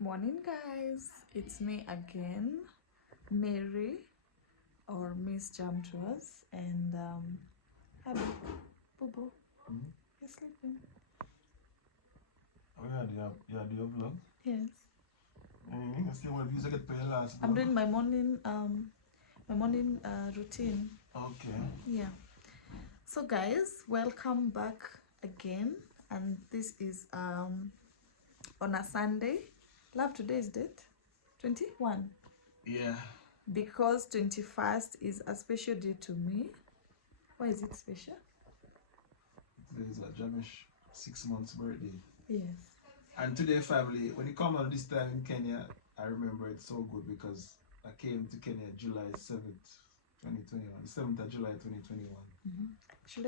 Good morning, guys. It's me again, Mary, or Miss Jamtras, and Abby, Bobo, you're sleeping. Oh yeah, the vlog. Yes. Last I'm doing my morning routine. Okay. Yeah. So guys, welcome back again, and this is on a Sunday. Love, today's date 21. Yeah. Because 21st is a special day to me. Why is it special? Today is a Jamish 6 months birthday. Yes. And today, family, when you come on this time in Kenya, I remember it so good because I came to Kenya July 7th, 2021. 7th of July 2021.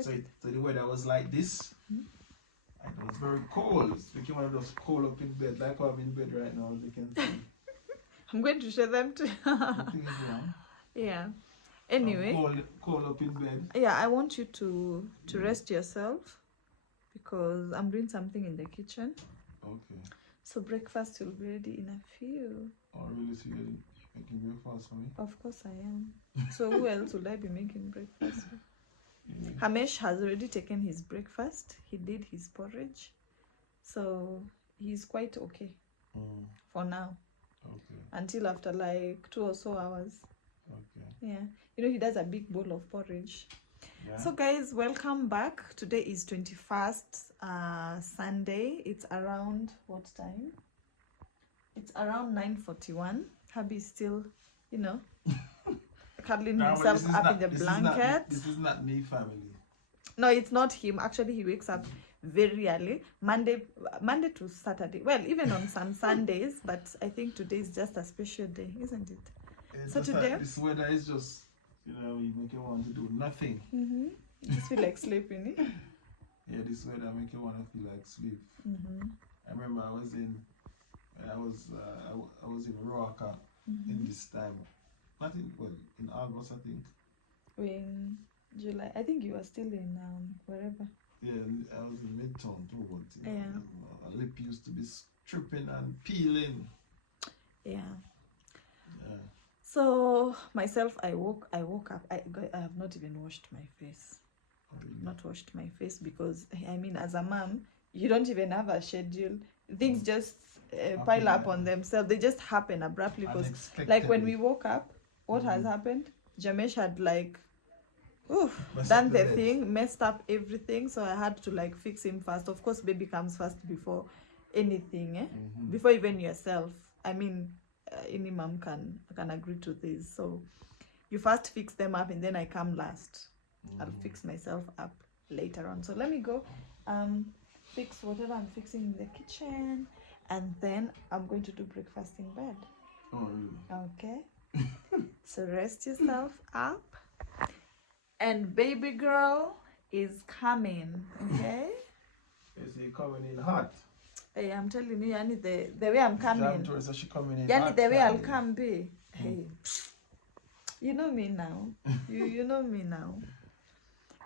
So the weather was like this. And it was very cold. It's making one of those cold up in bed, like how I'm in bed right now, as you can see. I'm going to show them too. Yeah. Anyway. Cold up in bed. Yeah, I want you to rest yourself because I'm doing something in the kitchen. Okay. So breakfast will be ready in a few. Oh, really? So you're making breakfast for me? Of course I am. So who else would I be making breakfast for? Hamesh has already taken his breakfast. He did his porridge. So he's quite okay for now. Okay. Until after like 2 or so hours. Okay. Yeah. You know, he does a big bowl of porridge. Yeah. So guys, welcome back. Today is 21st, Sunday. It's around what time? It's around 9:41. Hubby's still, you know, cuddling himself up in the blanket. This is not me, family. No, it's not him. Actually, he wakes up very early, Monday to Saturday. Well, even on some Sundays, but I think today is just a special day, isn't it? It's so today, this weather is just, you know, you make you want to do nothing. You just feel like sleeping. Eh? Yeah, this weather make you want to feel like sleep. I remember I was in Roaka in this time. Not in, well, in August, I think. In July, I think you were still in wherever. Yeah, I was in Midtown too, but you know, Yeah. my lip used to be stripping and peeling. Yeah. Yeah. So myself, I woke up. I have not even washed my face. Not washed my face because I mean, as a mom, you don't even have a schedule. Things just pile up on themselves. They just happen abruptly. Because like when we woke up, what has happened? Jamesh had like done the thing, messed up everything. So I had to like fix him first. Of course, baby comes first before anything, eh? Before even yourself. I mean, any mom can agree to this. So you first fix them up and then I come last. I'll fix myself up later on. So let me go fix whatever I'm fixing in the kitchen, and then I'm going to do breakfast in bed. Oh, really? Okay. So rest yourself up, and baby girl is coming. Okay. Is he coming in hot? Hey, I'm telling you, Yani, the way I'm coming. She coming in Yani, hot, the way I'll family. come be. Hey, you know me now. you know me now.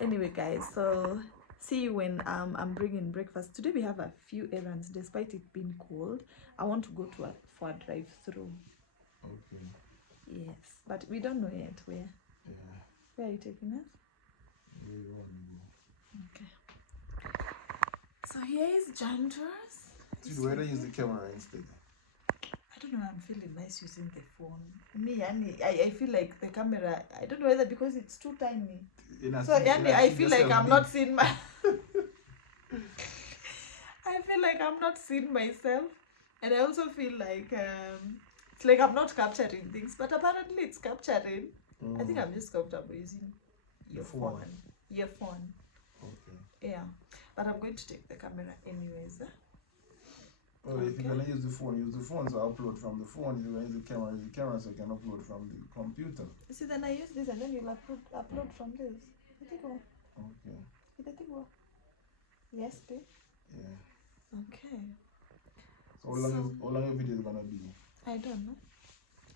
Anyway, guys, so see you when I'm bringing breakfast. Today we have a few errands, despite it being cold. I want to go for a drive-through. Okay. Yes, but we don't know yet where. Yeah. Where are you taking us? Where you want to go? Okay. So here is Jamtras. See, where do I use the camera instead? I don't know, I'm feeling nice using the phone. Me, Yani, I feel like the camera, I don't know whether because it's too tiny. So Yani, I feel like I'm not seeing my... I feel like I'm not seeing myself. And I also feel like it's like I'm not capturing things. But apparently it's capturing. I think I'm just comfortable using your phone. Your phone. Okay. Yeah. But I'm going to take the camera anyways. Well, if you're going to use the phone, so upload from the phone. If you're going to use the camera, so you can upload from the computer. See, then I use this and then you'll upload from this. Okay. Yes, babe? Yeah. Okay. So how long your video is going to be? I don't know.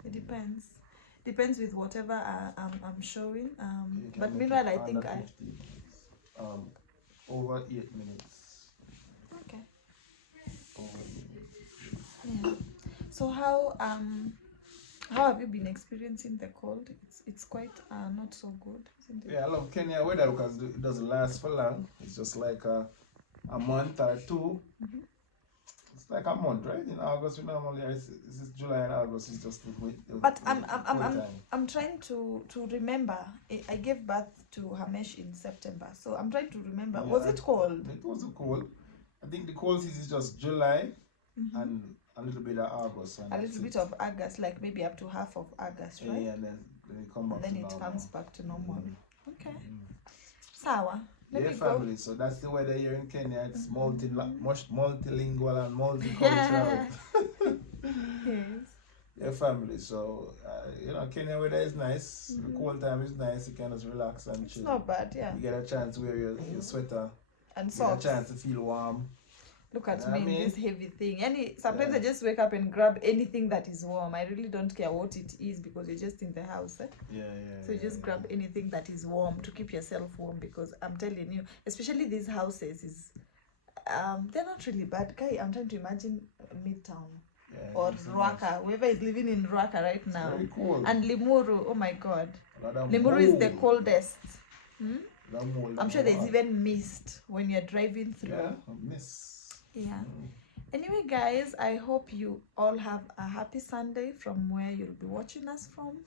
It depends. Depends with whatever I'm showing. But meanwhile, I think over 8 minutes. Okay. Over 8 minutes. Yeah. So how have you been experiencing the cold? It's quite not so good, isn't it? Yeah, I love Kenya weather because it doesn't last for long. It's just like a month or two. It's like a month, right? In August, we normally this is July and August is just the But I'm trying to remember. I gave birth to Hamesh in September, so I'm trying to remember. Yeah, was it cold? It wasn't cold. I think the cold season is just July and a little bit of August. And a little bit of August, like maybe up to half of August, right? Yeah, and then it comes back. And then it comes back to normal. Okay. Sawa. Family. So that's the weather here in Kenya. It's multilingual and multicultural. Yes. Yeah, family. So Kenya weather is nice. The cold time is nice. You can just relax and chill. It's not bad, yeah. You get a chance to wear your sweater and socks. Get a chance to feel warm. Look at me in this heavy thing. Sometimes I just wake up and grab anything that is warm. I really don't care what it is because you're just in the house. So you just grab anything that is warm to keep yourself warm, because I'm telling you, especially these houses they're not really bad. Guy, I'm trying to imagine Midtown or Ruaka, whoever is living in Ruaka right now. Very cold. And Limuru, oh my god. Limuru is the coldest. I'm sure there's even mist when you're driving through. Yeah, mist. Yeah. Anyway, guys, I hope you all have a happy Sunday from where you'll be watching us from.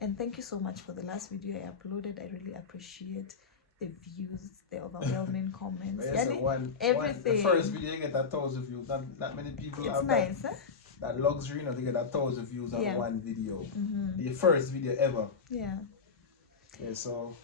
And thank you so much for the last video I uploaded. I really appreciate the views, the overwhelming comments. The everything. first video you get 1,000 views. Not many people it's have nice, that luxury, to get 1,000 views on one video. The first video ever. Yeah. Yeah, so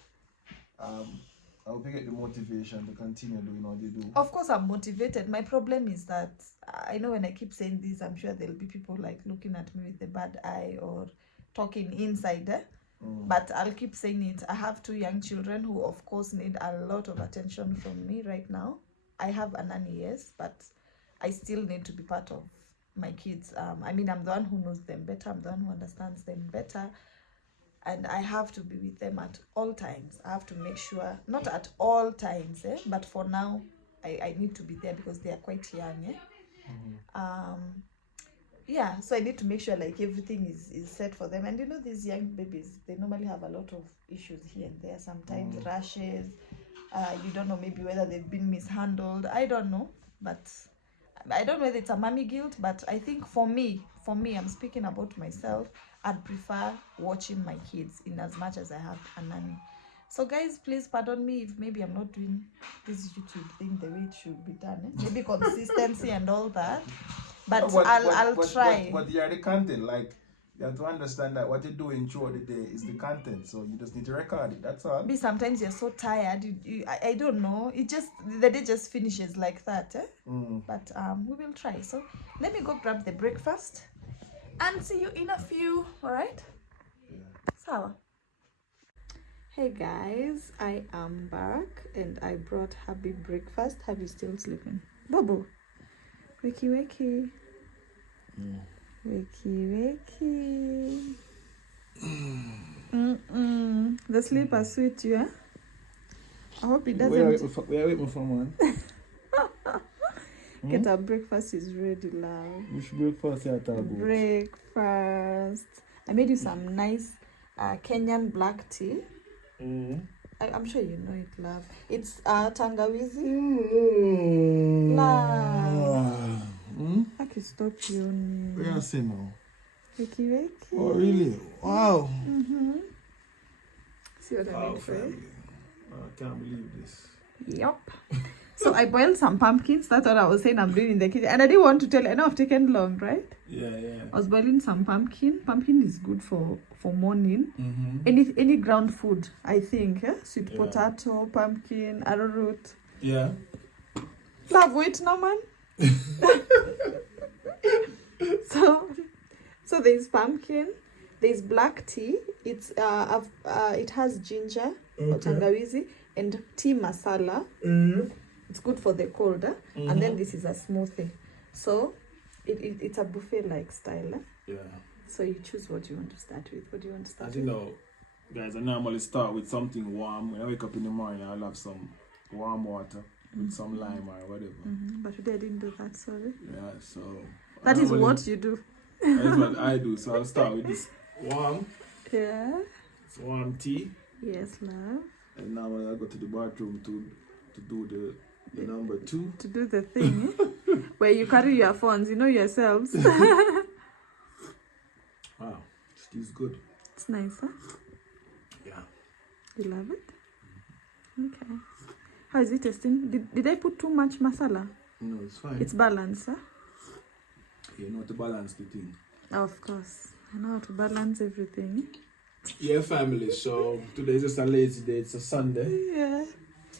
I hope you get the motivation to continue doing what you do. Of course, I'm motivated. My problem is that I know when I keep saying this, I'm sure there'll be people like looking at me with a bad eye or talking inside. But I'll keep saying it. I have 2 young children who, of course, need a lot of attention from me right now. I have a nanny, yes, but I still need to be part of my kids. I'm the one who knows them better. I'm the one who understands them better. And I have to be with them at all times. I have to make sure, not at all times, but for now, I need to be there because they are quite young. Yeah, so I need to make sure like everything is set for them. And these young babies, they normally have a lot of issues here and there. Sometimes rashes, you don't know maybe whether they've been mishandled. I don't know, but I don't know whether it's a mommy guilt, but I think for me, I'm speaking about myself, I'd prefer watching my kids in as much as I have a nanny. So guys, please pardon me if maybe I'm not doing this YouTube thing the way it should be done. Maybe consistency and all that. But I'll try. But you are the content. Like, you have to understand that what you're doing throughout the day is the content. So you just need to record it. That's all. Maybe sometimes you're so tired. I don't know. The day just finishes like that. But we will try. So let me go grab the breakfast and see you in a few. All right? Yeah. Sawa. Hey guys, I am back and I brought Happy breakfast. Happy's still sleeping. Bobo. Wakey. Wakey. The sleep are sweet, you, I hope it doesn't. Where are we from, man? Get our breakfast is ready, love. Which breakfast you talking about? Breakfast. I made you some nice Kenyan black tea. I'm sure you know it, love. It's tangawizi. Love. I can stop you. Where are you now? Wakey. Oh, really? Wow. See what I made for you? I can't believe this. Yup. So I boiled some pumpkins. That's what I was saying I'm doing in the kitchen. And I didn't want to tell you. I know I've taken long, right? Yeah. I was boiling some pumpkin. Pumpkin is good for morning. Any ground food, I think. Sweet potato, pumpkin, arrowroot. Yeah. Love, wait, no man. So there's pumpkin. There's black tea. It has ginger or tangawizi and tea masala. It's good for the cold. And then this is a smoothie. So it's a buffet-like style. Yeah. So you choose what you want to start with. What do you want to start with? As you know, guys, I normally start with something warm. When I wake up in the morning, I'll have some warm water with some lime or whatever. But today I didn't do that, sorry. Yeah, so... That is what you do. That's what I do. So I'll start with this warm. Yeah. It's warm tea. Yes, love. And now I go to the bathroom to do the number 2. To do the thing, where you carry your phones, you know yourselves. Wow, it is good. It's nice, huh? Yeah. You love it? Okay. How is it tasting? Did I put too much masala? No, it's fine. It's balanced, huh? You know how to balance the thing. Of course. I know how to balance everything. Yeah, family. So today is just a lazy day. It's a Sunday. Yeah.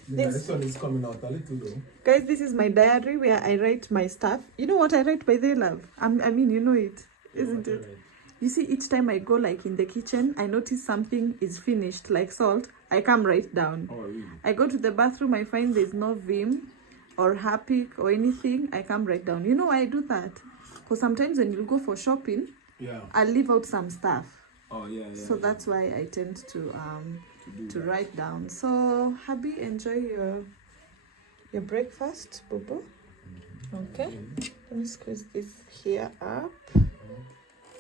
Yeah, the sun is coming out a little though. Guys, this is my diary where I write my stuff. You know what I write by the love? I mean, you know it, isn't it? Right. You see, each time I go like in the kitchen, I notice something is finished, like salt, I come right down. Oh, really? I go to the bathroom, I find there's no vim or Harpic or anything, I come right down. You know why I do that? Because sometimes when you go for shopping, Yeah. I leave out some stuff. Oh, yeah, yeah. So that's why I tend to write down. So, hubby, enjoy your breakfast, Bobo. Okay. Let me squeeze this here up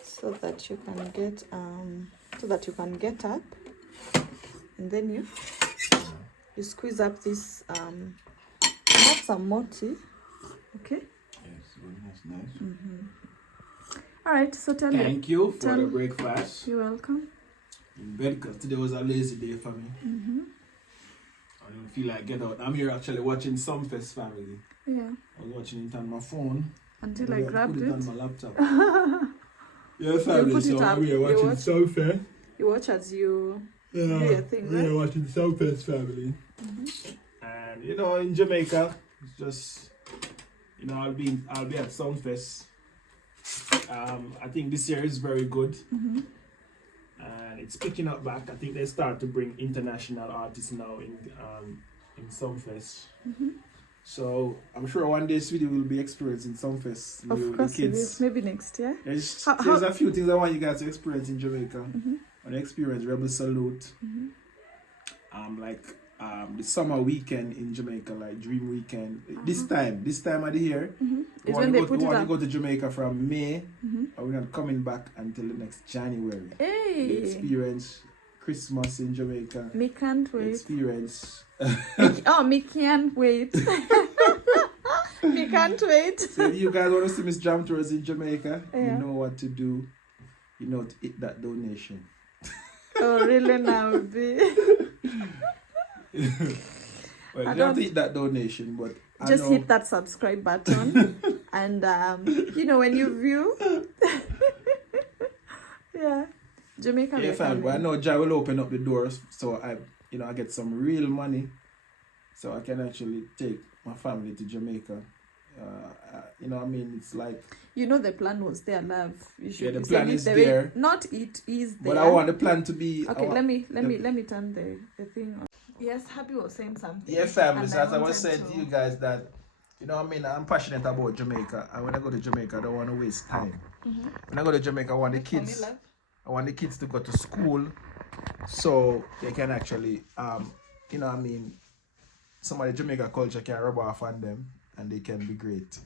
so that you can get up, and then you squeeze up this. Have some more tea. Okay. Yes, that's nice. All right. So Thank you for the breakfast. You're welcome. In bed because today was a lazy day for me. I don't feel like get out. I'm here actually watching Sumfest, family. Yeah. I was watching it on my phone. Until I grabbed put it. on my laptop. Yeah, family. put it So up. I'm here watching Sumfest. You watch as you do Yeah, your thing, right? we're watching Sumfest, family. And you know, in Jamaica, it's just I'll be at Sumfest. I think this year is very good. And it's picking up back. I think they start to bring international artists now in Sumfest. So I'm sure one day Sweetie will be experiencing Sumfest with Of course the kids. it is. Maybe next year. There's a few things I want you guys to experience in Jamaica. I want to experience Rebel Salute. The summer weekend in Jamaica, like Dream Weekend. This time of the year, we want to go to Jamaica from May, and we're not coming back until the next January. Hey! The experience Christmas in Jamaica. Me can't The wait. experience. Me can't wait. Me can't wait. So if you guys want to see Miss Jam Tours in Jamaica, Yeah. you know what to do. You know to hit that donation. Oh, really now, B? Well, you don't have to hit that donation, but Just hit that subscribe button. And, when you view. Yeah. Jamaica. Yeah, fam, but I know Jai will open up the doors, so I get some real money, so I can actually take my family to Jamaica. It's like. The plan was there, love. The plan is there. Not it is there. But I want the plan to be. Okay, let me turn the thing on. Yes, Happy was saying something. Yeah, family. So as I was saying to you guys that, I'm passionate about Jamaica, and when I go to Jamaica, I don't want to waste time. When I go to Jamaica, I want the kids to go to school, so they can actually, some of the Jamaica culture can rub off on them, and they can be great.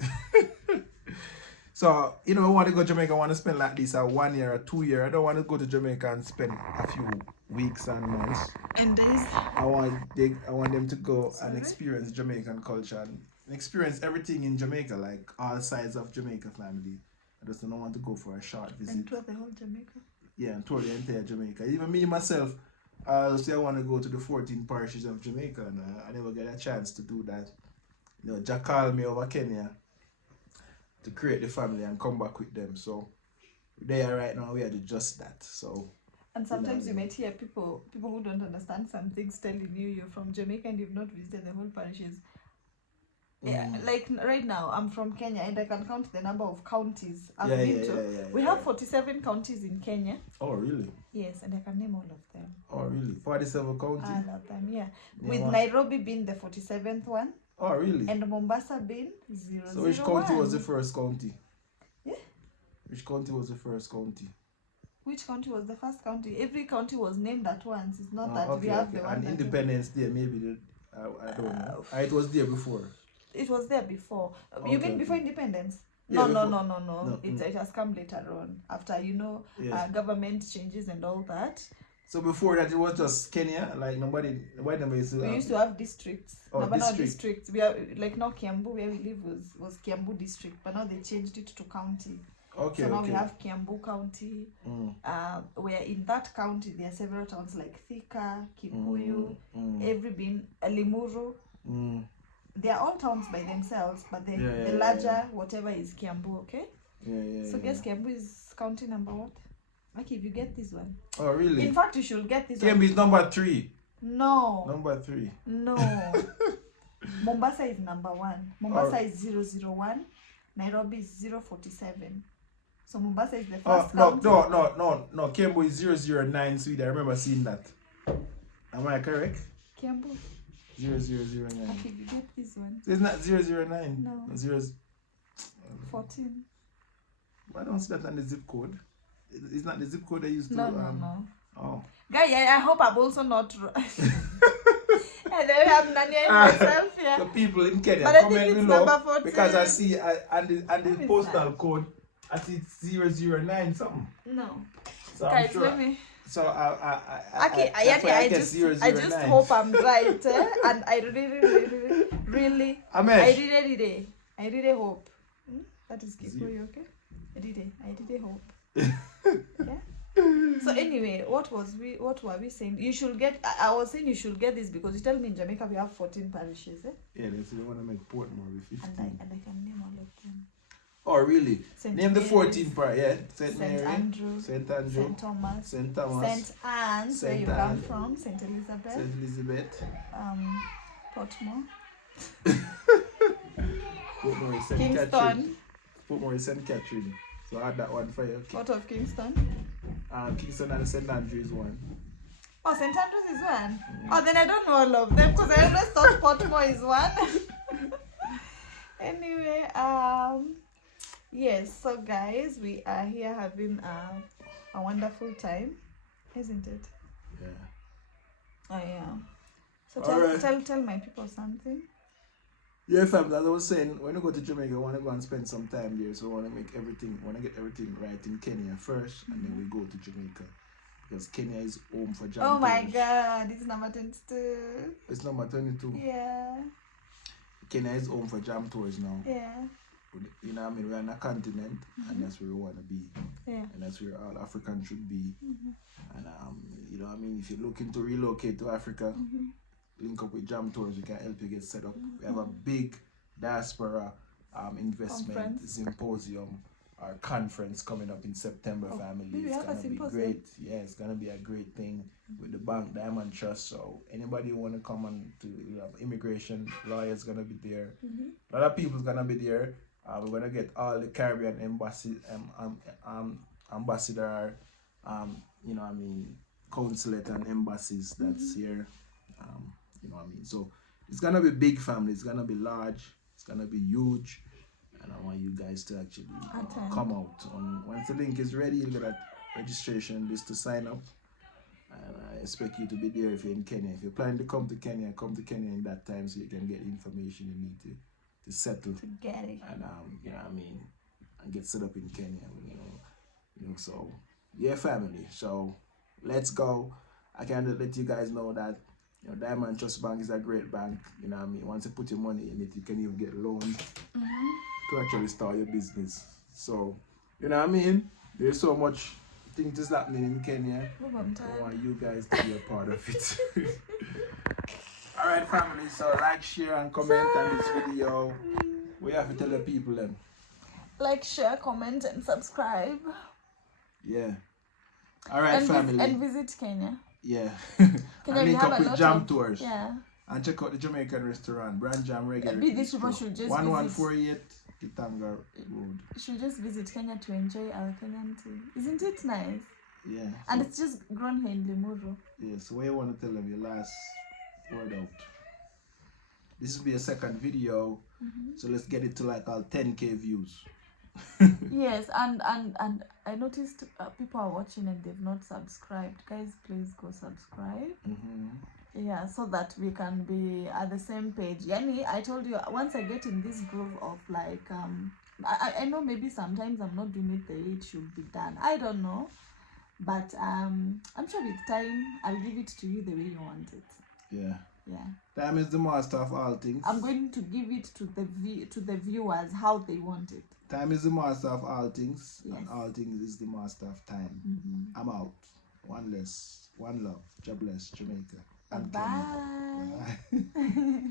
So, I want to go to Jamaica, I want to spend like this 1 year or 2 years. I don't want to go to Jamaica and spend a few weeks and months. And days. I want them to go and experience Jamaican culture and experience everything in Jamaica, like all sides of Jamaica family. I just don't want to go for a short visit. And tour the whole Jamaica? Yeah, and tour the entire Jamaica. Even me, myself, I want to go to the 14 parishes of Jamaica, and I never get a chance to do that. Jack called me over Kenya to create the family and come back with them. So they are right now, we are just that. So. And sometimes you might hear people who don't understand some things telling you're from Jamaica and you've not visited the whole parishes. Yeah, like right now, I'm from Kenya and I can count the number of counties I've been to. We have 47 counties in Kenya. Oh, really? Yes, and I can name all of them. Oh, really? 47 counties? All of them, yeah. With Nairobi being the 47th one. Oh, really? And Mombasa being 001. So which county was the first county? Yeah? Which county was the first county? Which county was the first county? Every county was named at once. It's not that we have the one. And Independence Day, maybe I don't know. It was there before. It was there before. You mean before independence? No. No. It has come later on after Yes. government changes and all that. So before that, it was just Kenya. Like nobody used to. We used to have districts. Oh, no, but not district. districts. We are like now Kiambu, where we live was Kiambu district, but now they changed it to county. Okay. So now we have Kiambu County. Where in that county there are several towns like Thika, Kikuyu, Limuru. They are all towns by themselves, but the larger whatever is Kiambu. Okay. So guess Kiambu is county number what? Like if you get this one. Oh really? In fact, you should get this one. Kiambu is number 3. No. Number 3. No. Mombasa is number 1. Mombasa is 001. Nairobi is 047. So Mombasa is the first county. No. Kiambu is 009, sweet. I remember seeing that. Am I correct? Kiambu. 0009. Okay, you get this one. So it's not 009. No. 14. I don't see that on the zip code. It's not the zip code I used to. No. Oh. Guy, I hope I'm also not. And then I'm nannying myself here. The people in Kenya, But I comment think it's below number 14. because I see and the postal code. I see it's 009 something. No. So Guys, I'm sure. let me. So I just hope I'm right, and I really, I really hope. That is Kikuyu, okay? I did hope. Yeah. So anyway, what were we saying? You should get. I was saying you should get this because you tell me in Jamaica we have 14 parishes, eh? Yeah, they want to make Portmore with 15. And I can name all of them. Oh really? Name the 14 part, yeah. St. Andrew, St. Andrew, St. Thomas, St. Thomas, St. Anne's, where you come from, St. Elizabeth, St. Elizabeth, Portmore, Portmore is St. Kingston. Catherine. Portmore is St. Catherine. So add that one for you. Okay. Port of Kingston. Kingston and St. Andrew is one. Oh, St. Andrews is one. Oh, then I don't know all of them because I always thought Portmore is one. Anyway, yes. So guys, we are here having a wonderful time, isn't it? Yeah. Oh yeah. So tell my people something. Yeah, fam, as I was saying, when you go to Jamaica, you want to go and spend some time there. So we want to get everything right in Kenya first, and then we go to Jamaica. Because Kenya is home for jam. Oh my God, it's number 22. It's number 22. Yeah. Kenya is home for jam tours now. Yeah. You know what I mean? We're on a continent, and that's where we want to be. Yeah. And that's where all Africans should be. And you know what I mean? If you're looking to relocate to Africa, link up with Jam Tours, we can help you get set up. We have a big Diaspora investment symposium or conference coming up in September, family. It's gonna be great. Yeah, it's gonna be a great thing with the bank Diamond Trust. So anybody who wanna come on to immigration, lawyers gonna be there. A lot of people's gonna be there. We're gonna get all the Caribbean embassy ambassador, you know what I mean, consulate and embassies that's here. You know what I mean? So it's gonna be big, family. It's gonna be large. It's gonna be huge, and I want you guys to actually come out. Once the link is ready, you'll get a registration list to sign up, and I expect you to be there if you're in Kenya. If you're planning to come to Kenya in that time so you can get the information you need to settle To get it. and you know what I mean, and get set up in Kenya. You know. So yeah, family. So let's go. I can let you guys know that. You know, Diamond Trust Bank is a great bank. You know what I mean? Once you put your money in it, you can even get loans to actually start your business. So, you know what I mean? There's so much things that's happening in Kenya. I want you guys to be a part of it. Alright, family. So, like, share, and comment on this video. We have to tell the people them. Like, share, comment, and subscribe. Yeah. Alright, family. And visit Kenya. Yeah. Kenya, and link up with Jam Tours. Yeah. And check out the Jamaican restaurant, Brand Jam Regular. These people should just 1148 Kitanga Road. You should just visit Kenya to enjoy Alkaline tea. Isn't it nice? Yeah. And it's just grown here in Limuru. Yeah, so what you want to tell them your last word out? This will be a second video, so let's get it to like all 10K views. Yes, and I noticed people are watching and they've not subscribed. Guys, please go subscribe. Yeah, so that we can be at the same page. Yani, I told you, once I get in this groove of like I know maybe sometimes I'm not doing it the way it should be done. I don't know. But I'm sure with time I'll give it to you the way you want it. Yeah. Yeah. Time is the master of all things. I'm going to give it to the viewers how they want it. Time is the master of all things, Yes. and all things is the master of time. I'm out. One less, one love. God bless Jamaica and Bye. Kenya. Bye.